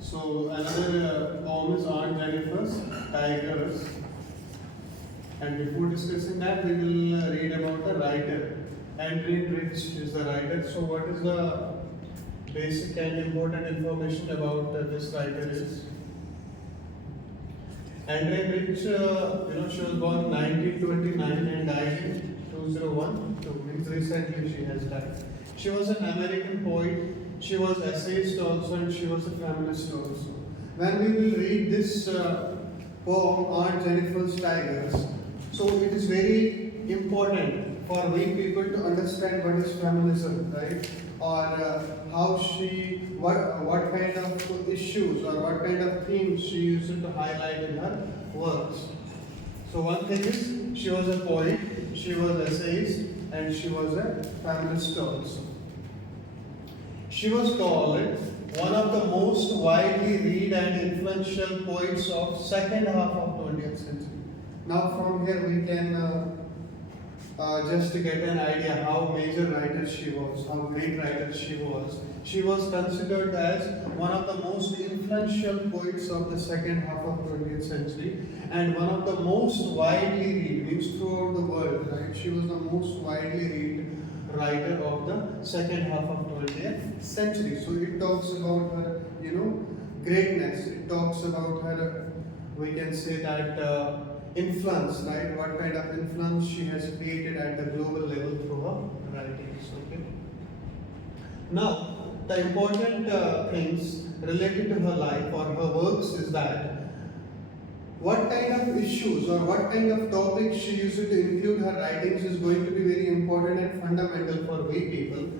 So another poem is Aunt Jennifer's Tigers. And before discussing that, we will read about the writer. Henry Rich is the writer. So what is the basic and important information about this writer is? Andrea Rich, she was born 1929 and died in 2001. So means recently she has died. She was an American poet. She was essayist also, and she was a feminist also. When we will read this poem, Aunt Jennifer's Tigers, so it is very important for we people to understand what is feminism, right? Or what kind of issues or what kind of themes she used to highlight in her works. So one thing is she was a poet, she was essayist, and she was a feminist also. She was called one of the most widely read and influential poets of second half of 20th century. Now from here we can just to get an idea how major writer she was, how great writer she was. She was considered as one of the most influential poets of the second half of 20th century and one of the most widely read, means throughout the world, right? She was the most widely read writer of the second half of 20th century. So it talks about her, greatness. It talks about her, we can say that influence, right? What kind of influence she has created at the global level through her writings. Okay. Now, the important things related to her life or her works is that what kind of issues or what kind of topics she used to include her writings is going to be very important and fundamental for we people.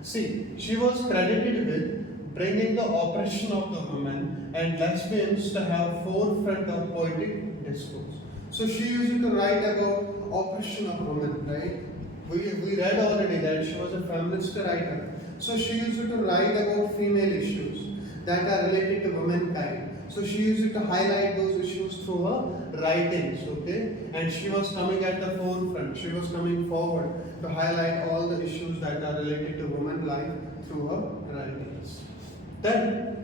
See, she was credited with bringing the oppression of the women and lesbians to have forefront of poetic discourse. So she used to write about oppression of women, right? We read already that she was a feminist writer. So she used to write about female issues that are related to womankind. So she used to highlight those issues through her writings, okay? And she was coming at the forefront. She was coming forward to highlight all the issues that are related to women life through her writings. Then,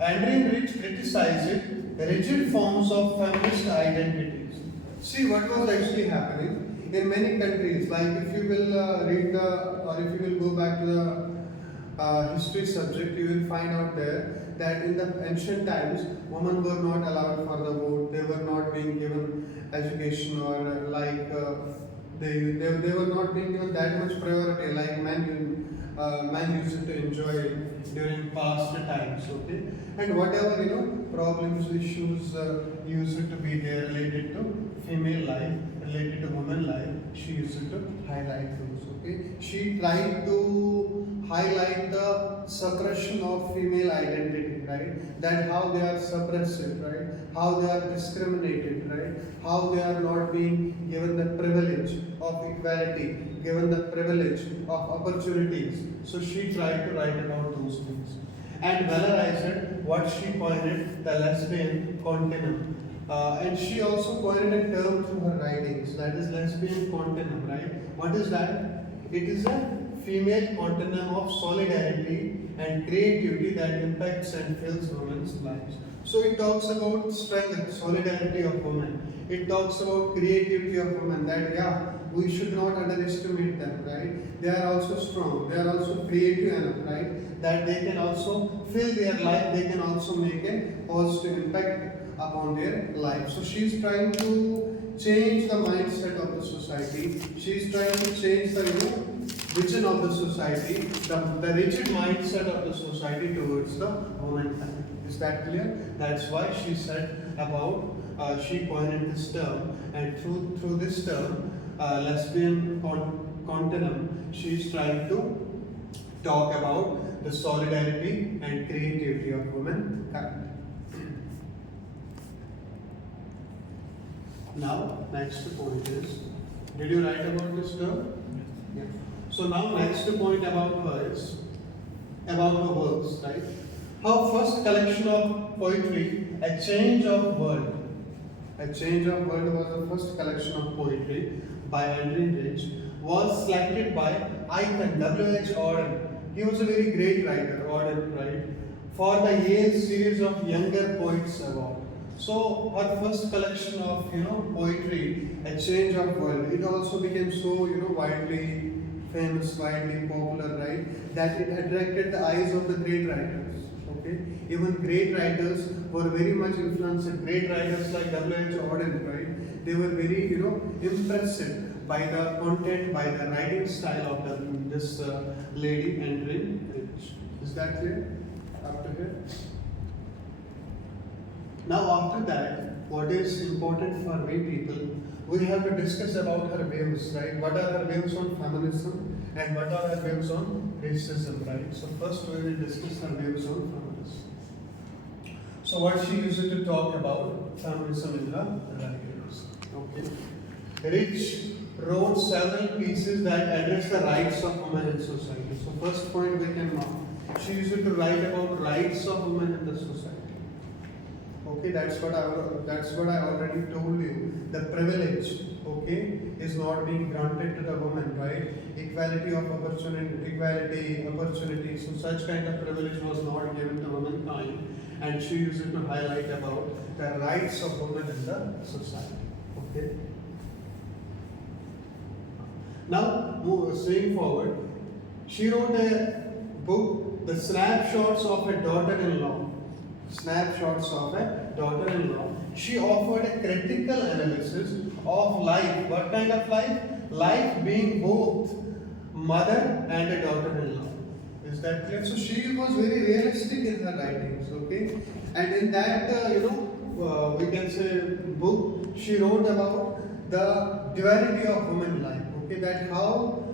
Andrew Rich criticized rigid forms of feminist identities. See what was actually happening in many countries. Like if you will read or if you will go back to the history subject, you will find out there that in the ancient times, women were not allowed for the vote. They were not being given education or they were not being given that much priority like men used to enjoy during past times. Okay, and whatever problems, issues used to be there related to female life, related to women life, she used to highlight those. Okay, she tried to highlight the suppression of female identity, right? That how they are suppressed, right? How they are discriminated, right? How they are not being given the privilege of equality, given the privilege of opportunities. So she tried to write about those things and valorized what she coined the lesbian continuum. And she also coined a term through her writings, that is lesbian continuum, right? What is that? It is a female continuum of solidarity and creativity that impacts and fills women's lives. So it talks about strength, solidarity of women. It talks about creativity of women, that we should not underestimate them, right? They are also strong, they are also creative enough, right? That they can also fill their life, they can also make a positive impact upon their life. So she is trying to change the mindset of the society. She is trying to change the vision of the society, the rigid mindset of the society towards the womankind. Is that clear? That's why she said about she coined this term, and through this term, lesbian continuum, she is trying to talk about the solidarity and creativity of womankind. Now, next point is, did you write about this term? Yeah. So now next point about her is about her works, right? Her first collection of poetry, A Change of World. A Change of World was the first collection of poetry by Andrew Rich, was selected by Icahn W.H. Auden. He was a very great writer, Auden, right? for the Yale Series of Younger Poets Award. So her first collection of poetry, A Change of World, it also became so widely famous, widely popular, right? That it attracted the eyes of the great writers. Okay, even great writers were very much influenced. Great writers like W.H. Auden, right? They were very impressed by the content, by the writing style of this lady, Andrine Rich. Is that clear? After here. Now after that, what is important for we people, we have to discuss about her views, right? What are her views on feminism and what are her views on racism, right? So first we will discuss her views on feminism. So what she used to talk about feminism in her writings. Okay. Rich wrote several pieces that address the rights of women in society. So first point we can mark. She used to write about rights of women in the society. Okay, that's what I already told you. The privilege, okay, is not being granted to the woman, right? Equality of opportunity. So such kind of privilege was not given to womankind, and she used to highlight about the rights of women in the society. Okay. Now, going forward, she wrote a book, The Snapshots of a Daughter-in-Law. Snapshots of a daughter-in-law. She offered a critical analysis of life. What kind of life? Life being both mother and a daughter-in-law. Is that clear? So she was very realistic in her writings. Okay, and in that we can say book, she wrote about the duality of women life. Okay, that how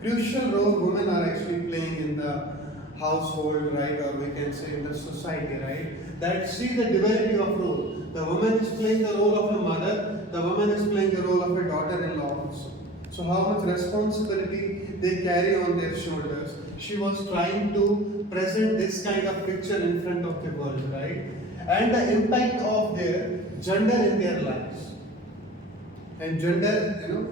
crucial role women are actually playing in the household, right, or we can say in the society, right? That see the duality of role. The woman is playing the role of a mother, the woman is playing the role of a daughter-in-law also. So how much responsibility they carry on their shoulders. She was trying to present this kind of picture in front of the world, right? And the impact of their gender in their lives. And gender,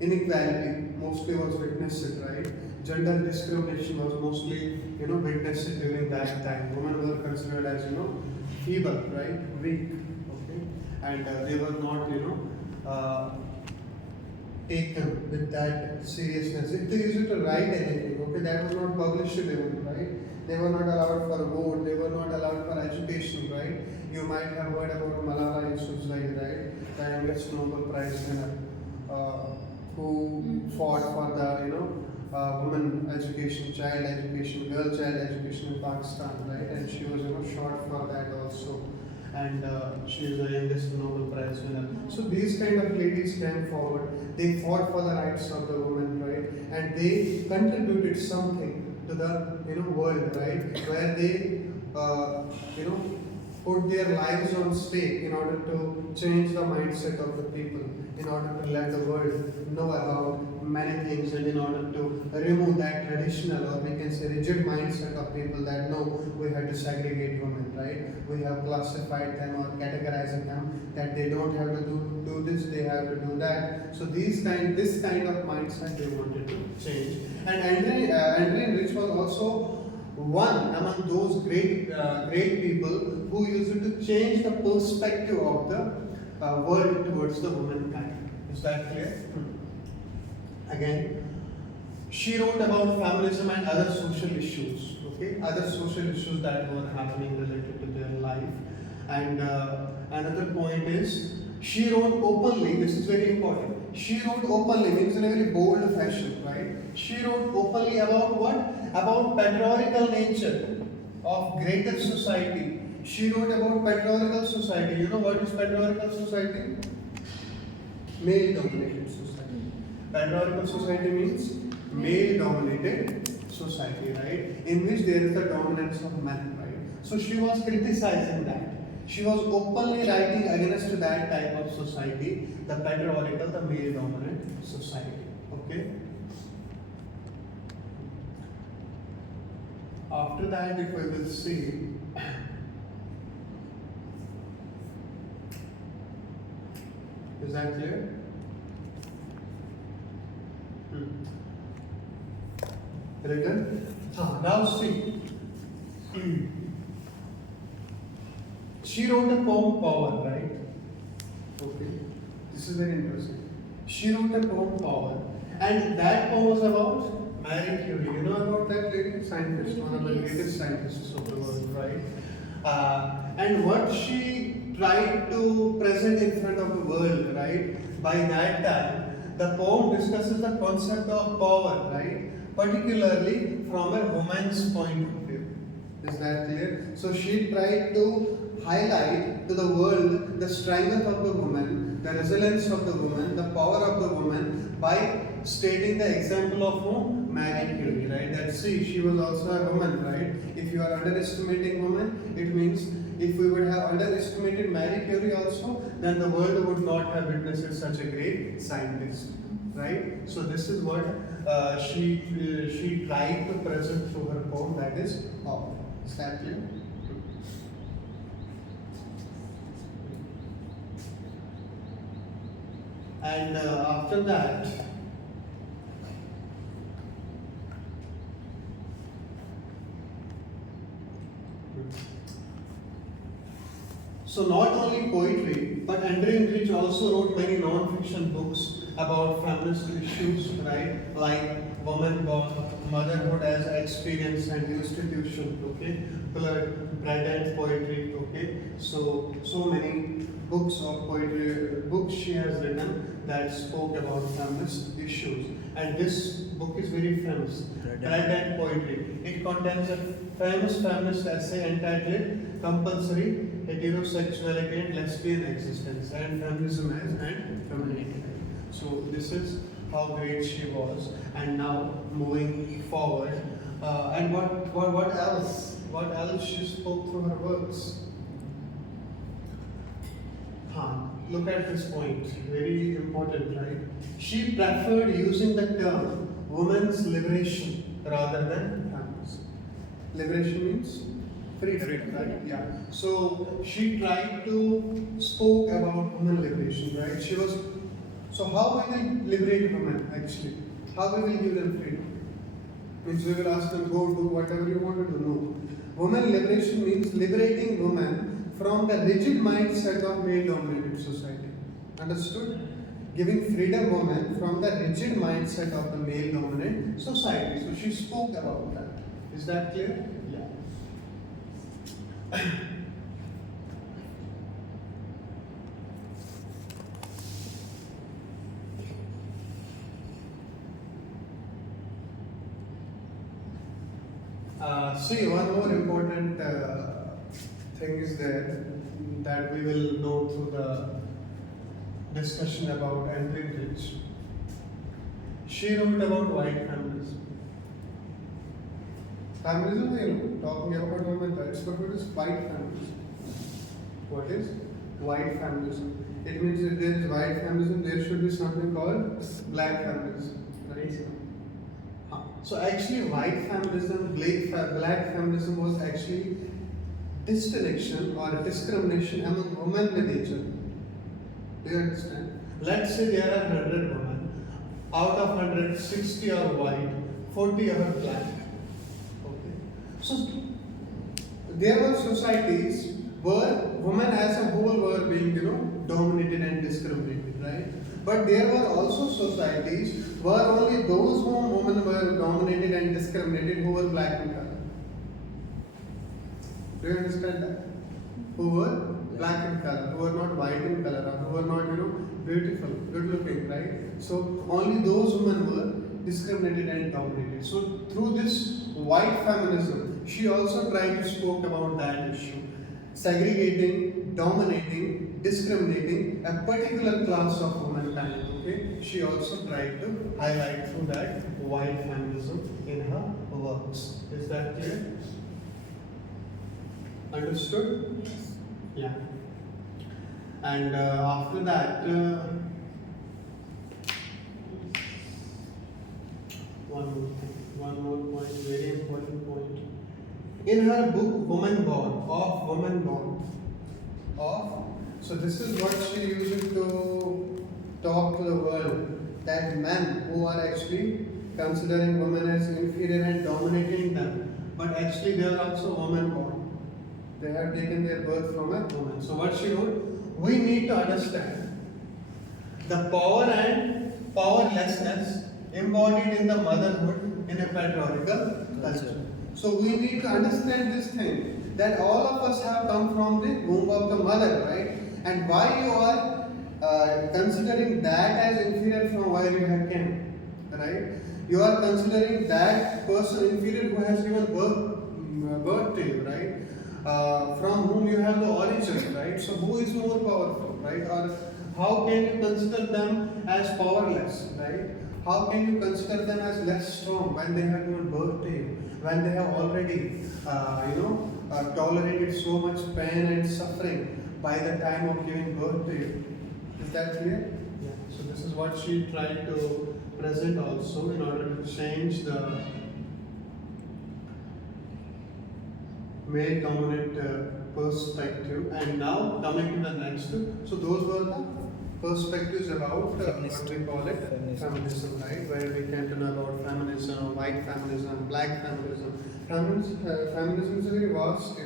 inequality mostly was witnessed, right? Gender discrimination was mostly, witnessed during that time. Women were considered as, feeble, right? Weak, okay? And they were not, taken with that seriousness. If they used to write anything, okay, that was not published even, right? They were not allowed for vote, they were not allowed for education, right? You might have heard about Malala Yousafzai, right? The youngest Nobel Prize winner, who fought for the, women education, child education, girl child education in Pakistan, right? And she was, shot for that also. And she is the youngest Nobel Prize winner. So these kind of ladies came forward. They fought for the rights of the women, right? And they contributed something to the world, right? Where they put their lives on stake in order to change the mindset of the people, in order to let the world know about many things, and in order to remove that traditional, or we can say rigid mindset of people that no, we have to segregate women, right? We have classified them or categorized them that they don't have to do this, they have to do that. So this kind of mindset they wanted to change. And Andrine Rich was also one among those great people who used to change the perspective of the world towards the womankind. Is that clear? Again, she wrote about feminism and other social issues. Okay, other social issues that were happening related to their life. And another point is, she wrote openly. This is very important. She wrote openly means in a very bold fashion, right? She wrote openly about what? About patriarchal nature of greater society. She wrote about patriarchal society. You know what is patriarchal society? Male-dominated society. Patriarchal society means male-dominated society, right? In which there is the dominance of men, right? So she was criticizing that. She was openly writing against that type of society, the patriarchal, the male-dominant society. Okay. After that, if we will see, is that clear? Written? Now see. she wrote a poem, Power, right? Okay, this is very interesting. She wrote a poem, Power, and that poem was about Marie Curie. You know about that lady, scientist, one of the greatest scientists of the world, right? And what she tried to present in front of the world, right? By that time, the poem discusses the concept of power, right? Particularly from a woman's point of view. Is that clear? So she tried to highlight to the world the strength of the woman, the resilience of the woman, the power of the woman by stating the example of whom? Marie Curie, right? That see, she was also a woman, right? If you are underestimating women, it means if we would have underestimated Marie Curie also, then the world would not have witnessed such a great scientist, right? So this is what she tried to present through her poem, that is power. Is that clear? And after that, so not only poetry, but Andre Enrich also wrote many non-fiction books about feminist issues, right? Like womanhood, motherhood as experience and institution, okay? Bread and poetry, okay? So many books of poetry, books she has written that spoke about feminist issues. And this book is very famous, Bread and Poetry. It contains a famous feminist essay entitled Compulsory Heterosexuality and Lesbian Existence and Feminism as and Femininity. So this is how great she was. And now moving forward, and what else? What else she spoke through her works? Look at this point, very important, right? She preferred using the term women's liberation rather than feminism. Liberation means freedom, right? Yeah. So she tried to spoke about women liberation, right? She was. So how we will liberate women actually? How we will give them freedom? Means we will ask them go do whatever you want to do. No. Women liberation means liberating women from the rigid mindset of male-dominated society. Understood? Giving freedom women from the rigid mindset of the male-dominated society. So she spoke about that. Is that clear? Yeah. See, one more important thing is there that we will know through the discussion about Andre Enrich. She wrote about white feminism. Feminism, you know, talking about women's rights, but what is white feminism? What is white feminism? It means if there is white feminism, there should be something called black feminism, right? So actually, white feminism, black feminism was actually distinction or discrimination among women with each other. Do you understand? Let's say there are 100 women. Out of 100, 60 are white, 40 are black. Okay. So there were societies where women as a whole were being, dominated and discriminated, right? But there were also societies where only those whom women were dominated and discriminated who were black in color. Do you understand that? Who were black in color, who were not white in color, or who were not, beautiful, good looking, right? So only those women were discriminated and dominated. So through this white feminism, she also tried to spoke about that issue. Segregating, dominating, discriminating a particular class of womankind. Okay, she also tried to highlight through that white feminism in her works. Is that clear? Understood? Yeah. And after that, one more point, very important point. In her book, Woman Born, so this is what she used to talk to the world, that men who are actually considering women as inferior and dominating them, but actually they are also woman born. They have taken their birth from a woman. So what she wrote, we need to understand the power and powerlessness embodied in the motherhood in a patriarchal culture. So we need to understand this thing that all of us have come from the womb of the mother, right? And why you are considering that as inferior from where you have came, right? You are considering that person inferior who has given birth to you, right? From whom you have the origin, right? So who is more powerful, right? Or how can you consider them as powerless, right? How can you consider them as less strong when they have given birth to you, when they have already, tolerated so much pain and suffering by the time of giving birth to you? Is that clear? Yeah. So this is what she tried to present also in order to change the male dominant perspective. And now coming to the next, so those were the perspectives about what we call it feminism, right? Where we came to know about feminism, white feminism, black feminism. Feminism is a very vast,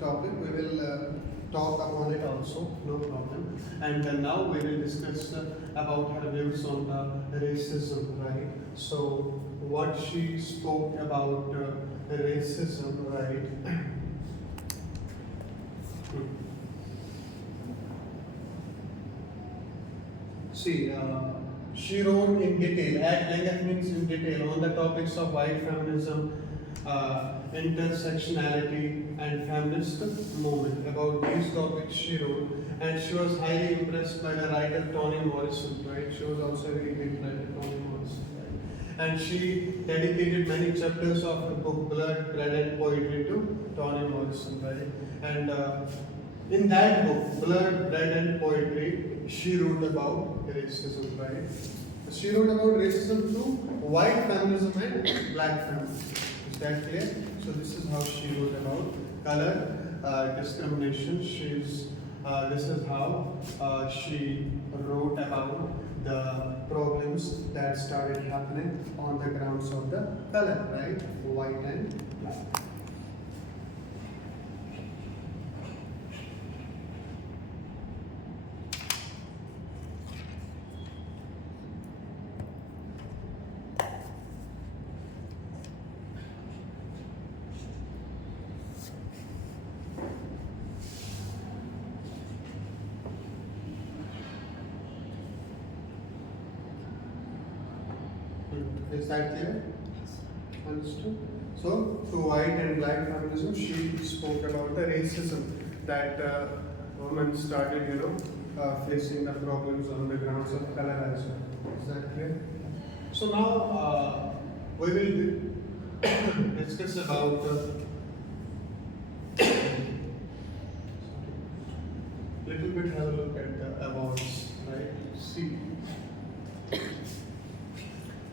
topic. We will talk upon it also, no problem. And now we will discuss about her views on the racism, right? So what she spoke about racism, right? See, she wrote in detail, at length means in detail, on the topics of white feminism, intersectionality, and feminist movement. About these topics she wrote, and she was highly impressed by the writer Toni Morrison, right? She was also a very great writer, Toni Morrison, right? And she dedicated many chapters of her book Blood, Bread, and Poetry to Toni Morrison, right? And in that book, Blood, Bread, and Poetry, she wrote about racism, right? She wrote about racism through white feminism and black feminism. Is that clear? So this is how she wrote about color discrimination. This is how she wrote about the problems that started happening on the grounds of the color, right? White and black. Is that clear? Understood? So, to white and black feminism, she spoke about the racism that women started, facing the problems on the grounds of color as well. Is that clear? So now we will discuss about little bit have a look at the awards, right? See.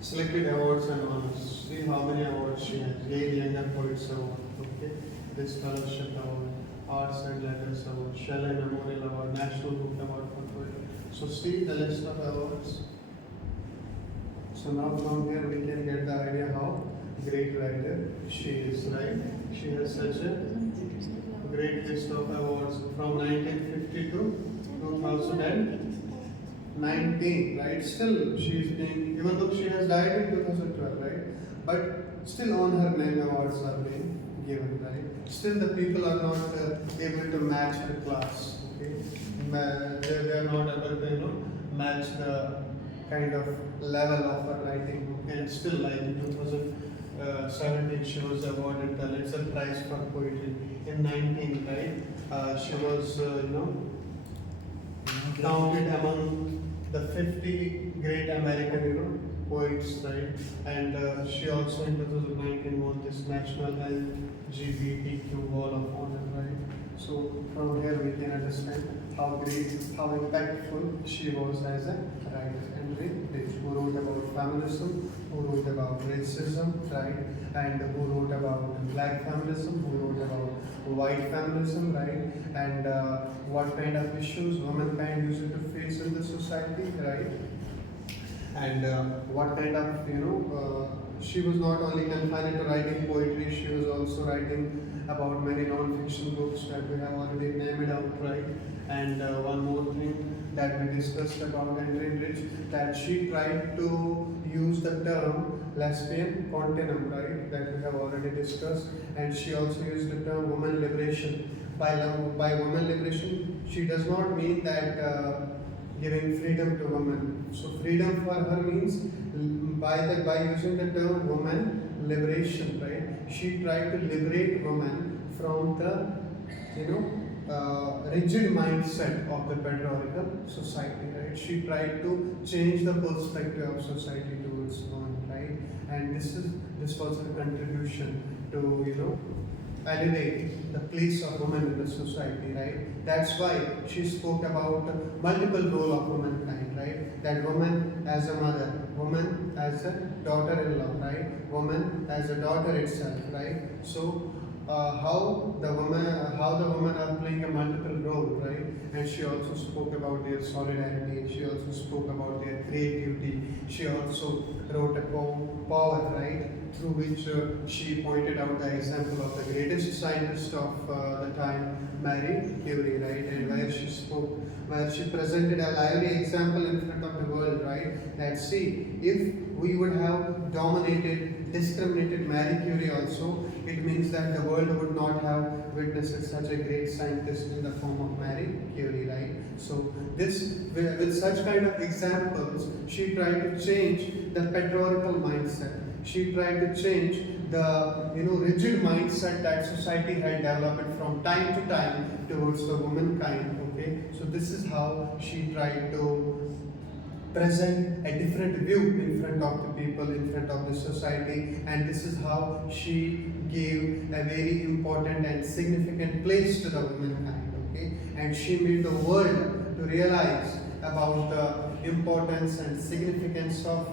Selected awards and honors. See how many awards she has. Yale Younger Poets Award, okay? This Scholarship Award, Arts and Letters Award, Shelley Memorial Award, National Book Award for Poetry. So see the list of awards. So now from here we can get the idea how great writer she is, right? She has such a great list of awards from 1950 to 2019, right? Still she is being, even though she has died in 2012, right? But still on her name awards are being given, right? Still the people are not able to match her class, okay? They are not able to, match the kind of level of her writing, and still like in 2017 she was awarded the Litzer Prize for Poetry. In 19, right? She was, counted among the 50 great American, poets, right? And she also in 2019 won this National LGBTQ Wall of Honor, right? So from here we can understand how great, how impactful she was as a writer. And who wrote about feminism, who wrote about racism, right? And who wrote about black feminism, who wrote about white feminism, right? And what kind of issues womankind used to face in the society, right? And what kind of she was not only confined to writing poetry, she was also writing about many non-fiction books that we have already named out, right? And one more thing that we discussed about Andreen Rich, that she tried to use the term lesbian continuum, right? That we have already discussed, and she also used the term woman liberation. By woman liberation, she does not mean that giving freedom to women. So freedom for her means by using the term woman liberation, right? She tried to liberate women from the rigid mindset of the patriarchal society, right? She tried to change the perspective of society towards women, right? And this was her contribution to elevate the place of women in the society, right? That's why she spoke about multiple role of womankind, right? That woman as a mother, woman as a daughter-in-law, right? Woman as a daughter itself, right? So how the women are playing a multiple role, right? And she also spoke about their solidarity. She also spoke about their creativity. She also wrote a poem, Power, right? Through which she pointed out the example of the greatest scientist of the time, Marie Curie, right? And where she presented a lively example in front of the world, right? That see, if we would have discriminated Marie Curie also, it means that the world would not have witnessed such a great scientist in the form of Marie Curie, right? So with such kind of examples, she tried to change the patriarchal mindset. She tried to change the rigid mindset that society had developed from time to time towards the womankind. Okay, so this is how she tried to present a different view in front of the people, in front of the society, and this is how she gave a very important and significant place to the womankind. Okay, and she made the world to realize about the importance and significance of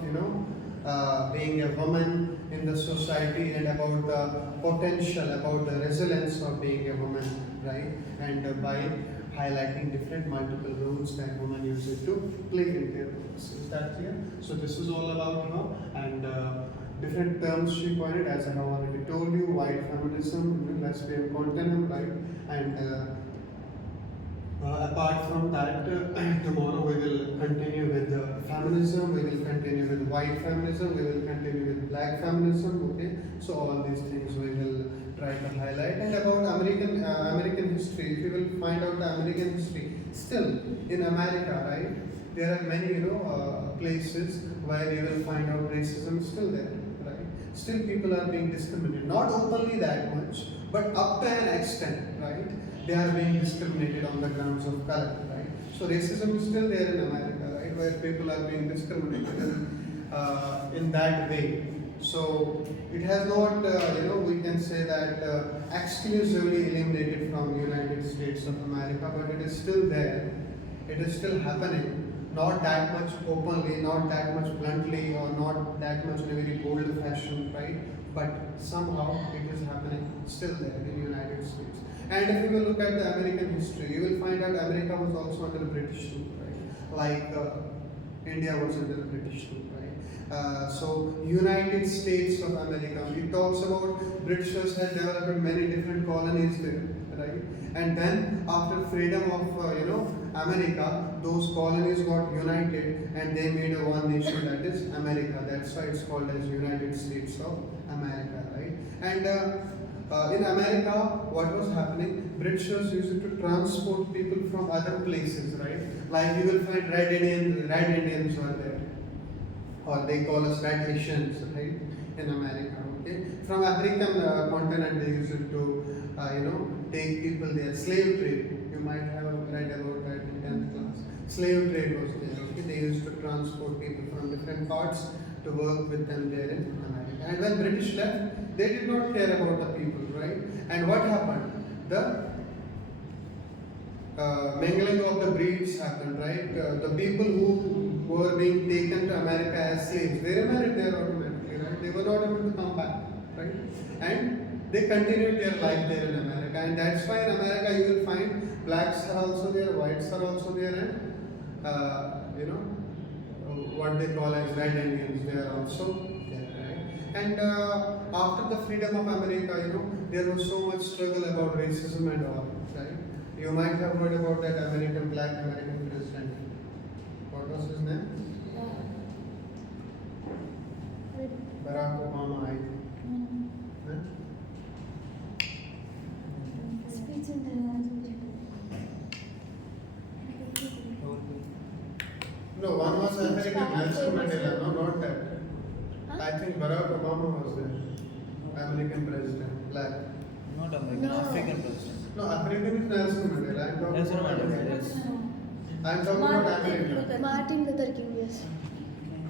being a woman in the society, and about the potential, about the resilience of being a woman, right? And by highlighting different multiple roles that women use it to play in their roles. Is that clear? So this is all about her, and different terms she pointed, as I have already told you: white feminism, lesbian continuum, right? And apart from that, tomorrow we will continue with feminism, we will continue with white feminism, we will continue with black feminism, okay? So all these things we will try to highlight. And about American history, if you will find out the American history, still in America, right, there are many places where you will find out racism still there, right? Still people are being discriminated, not openly that much, but up to an extent, right? They are being discriminated on the grounds of color, right? So racism is still there in America, right, where people are being discriminated in that way. So it has not, we can say that exclusively eliminated from United States of America, but it is still there. It is still happening. Not that much openly, not that much bluntly, or not that much in a very bold fashion, right? But somehow it is happening still there in the United States. And if you will look at the American history, you will find out America was also under British rule, right? Like India was under British rule, right? So United States of America, it talks about Britishers had developed many different colonies there, right? And then after freedom of America, those colonies got united and they made a one nation, that is America. That's why it's called as United States of America, right? And in America, what was happening? Britishers used to transport people from other places, right? Like you will find red Indians were there, or they call us red Asians, right? In America, okay? From African continent, they used to, take people there. Slave trade, you might have read about that in 10th class. Slave trade was there, okay? They used to transport people from different parts to work with them there in America. And when British left, they did not care about the people, right? And what happened? The mingling of the breeds happened, right? The people who were being taken to America as slaves, they remained there automatically, right? They were not able to come back, right? And they continued their life there in America, and that's why in America you will find blacks are also there, whites are also there, and what they call as red Indians, they are also there, right? And after the freedom of America, there was so much struggle about racism and all, right? You might have heard about that black American president. What was his name? Barack Obama, I think. Huh? No, one was American Nelson Mandela, no, not that. I think Barack Obama was there. American president, black. Not American, African president. No, African is Nelson Mandela. I'm talking Nelson about Mandela, American. yes. I'm talking about American. Martin Luther King, yes.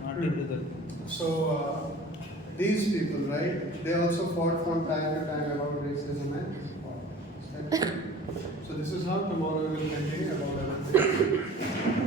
Martin Luther. So these people, right? They also fought from time to time about racism and all. So this is how tomorrow we will continue about everything.